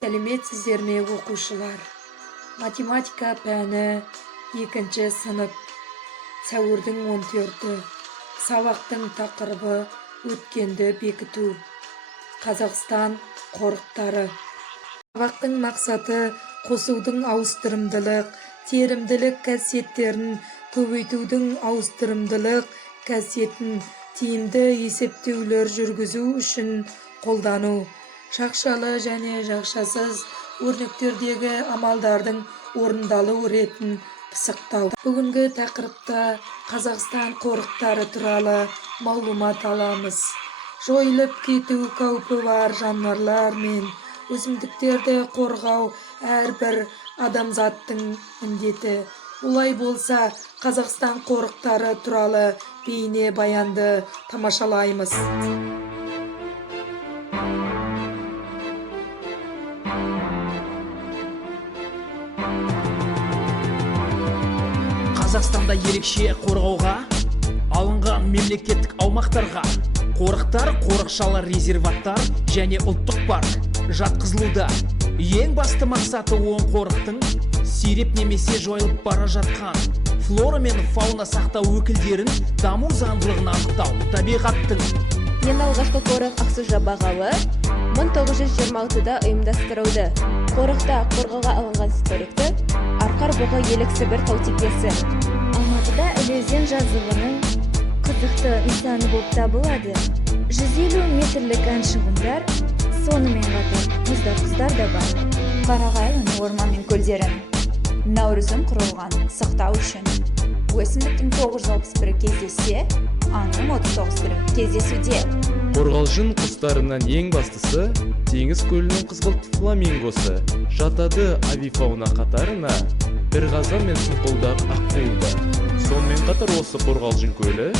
Сәлеметсіздер ме оқушылар? Математика пәні 2 сынып. Сәуірдің 14-і. Сабақтың тақырыбы өткенді бекіту. Қазақстан қорықтары. Сабақтың мақсаты қосудың ауыстырымдылық, терімділік қасиеттерін көбейтудің ауыстырымдылық қасиетін тиімді есептеулер жүргізу үшін қолдану. Шақшалы және жақшасыз өрнектердегі амалдардың орындалу ретін пысықтау. Бүгінгі тақырыпта Қазақстан қорықтары туралы мағлұмат аламыз. Жойылып кету қаупі бар жануарлар мен өсімдіктерді қорғау әрбір адамзаттың міндеті. Олай болса, Қазақстан қорықтары туралы бейне баянды тамашалаймыз. Қазақстанда ерекше қорғауға алынған мемлекеттік аумақтарға қорықтар, қорықшалар, резерваттар және ұлттық парк жатқызылуда. Ең басты мақсаты оң қорықтың сиреп немесе жойылып бара жатқан флора мен фауна сақтау өкілдерін даму заңдылығын анықтау. Табиғаттың ең алғашқы қорық Ақсу-Жабағылы 1926-да ұйымдастырылды. Қорықта қорғауға алынған сүтөрікті Арқар бұғы елік Сібір таутекесі. Алматыда Іле-өзен жазығының қызықты нысаны болып табылады. 150 метрлік әншіғымдар, сонымен қатар мұздар құздар да бар. Қарағайлының орман мен көлдерін наурызым құрылған сақтау үшін. Өсімдіктің 961 кездессе, аңның 39 түрі кездесуде. Қорғалжын құстарынан ең бастысы теңіз көлінің қызғылт фламингосы жатады. Авифауна қатарына бірғазан мен сұңқылдақ аққуылды. Сонымен қатар осы Қорғалжын көлі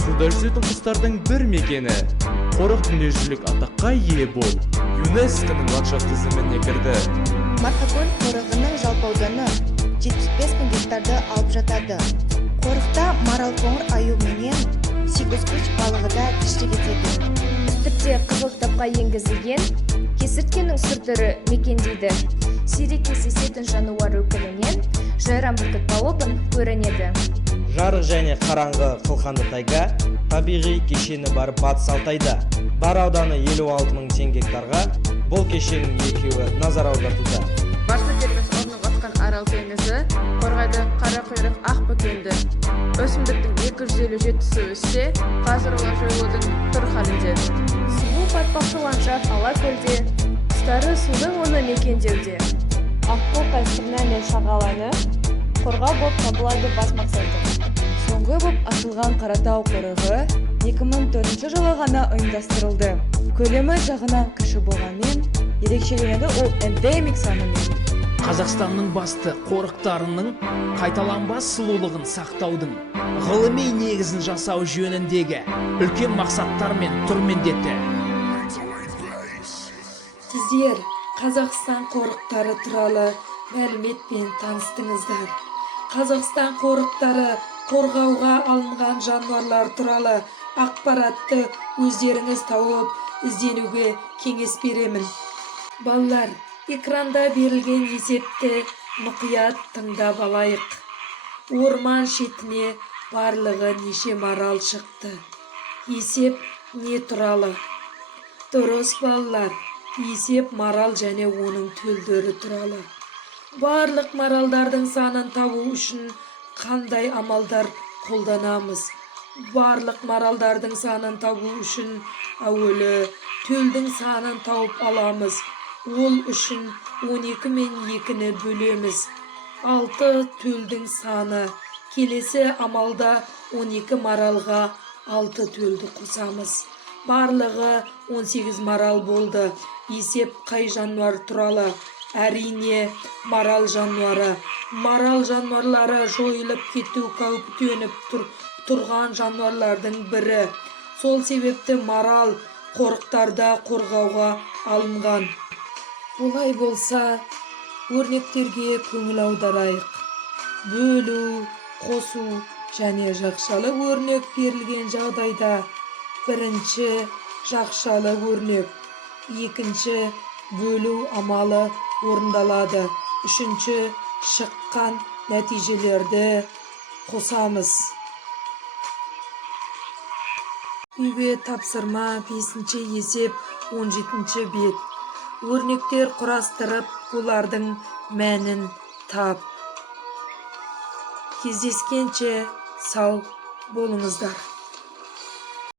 суда жүзетін құстардың бір мекені. Қорық дүниежүзілік атаққа ие болып ЮНЕСКО-ның ландшафт тізіміне кірді. Марқакөл қорығының жалпы ауданы 75 мың гектарды алып жатады. Қорықта марал қоңыр аю менен сигүз-күш балығы да тіршілік етеді. Үстіртте қызыл кітапқа енгізілген кесірткенің сүр-түрі мекендейді. Сирек кездесетін жануар өкілінен жайран бүркіт балопын көрінеді. Жарық және қараңғы қылқанды тайга табиғи кешені бар Батыс Алтайда. Бар ауданы 56 мың гектарға. Бұл кешеннің екеуі назар аудартуда. Басты дербес орналасқан Арал теңізі қорғайды қара құйрық ақ бөкенді. Өсімдіктің 257-сі өссе, қазір олар жойылудың тұр халінде. Суы батпақты ландшафт Алакөлде, құстары судың оны мекендеуде. Аққу қайсырна мен шағаланы қорғау болып табылады бас мақсаты. Соңғы болып ашылған Қаратау қорығы 2004 жылы ғана ұйымдастырылды. Көлемі жағынан кіші болғанмен, ерекшеленеді ол эндемик санымен. Қазақстанның басты қорықтарының қайталанбас сұлулығын сақтаудың ғылыми негізін жасау жөніндегі үлкен мақсаттар мен тұр міндеті. Сіздер Қазақстан қорықтары туралы мәліметпен таныстыңыздар. Қазақстан қорықтары қорғауға алынған жануарлар туралы ақпаратты өздеріңіз тауып ізденуге кеңес беремін. Балалар, экранда берілген есепті мұқият тыңдап алайық. Орман шетіне барлығы неше марал шықты? Есеп не туралы? Дұрыс балалар, есеп марал және оның төлдері туралы. Барлық маралдардың санын табу үшін қандай амалдар қолданамыз? Барлық маралдардың санын табу үшін әуелі төлдің санын тауып аламыз. Ол үшін 12 мен 2-ні бөлеміз. 6 төлдің саны. Келесі амалда 12 маралға 6 төлді қосамыз. Барлығы 18 марал болды. Есеп қай жануар туралы? Әрине, марал жануары. Марал жануарлары жойылып кету қаупі төніп тұрған жануарлардың бірі. Сол себепті марал қорықтарда қорғауға алынған. Олай болса, өрнектерге көңіл аударайық. Бөлу, қосу және жақшалы өрнек берілген жағдайда бірінші жақшалы өрнек, екінші бөлу амалы орындалады. Үшінші, шыққан нәтижелерді қосамыз. Үйге тапсырма 5-ші есеп 17-ші бет. Өрнектер құрастырып, олардың мәнін тап. Кездескенше сау болыңыздар.